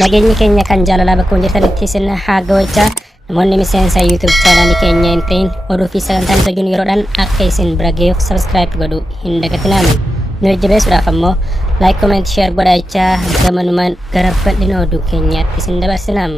Nageenyi keenya kan jaalalaa bakka jirtanitti isin haa ga'u. Namoonni miseensa YouTube chaanalii keenya hin ta'in oduu fi sagantaan isa jiru yeroodhaan akka isin bira ga'uuf subscribe godhu hin dagatinaa. Nu jajjabeessuudhaaf ammoo like, comment, share godhaa. Gamanumaan gara bal'ina oduu keenyaatti isin dabarsinaa.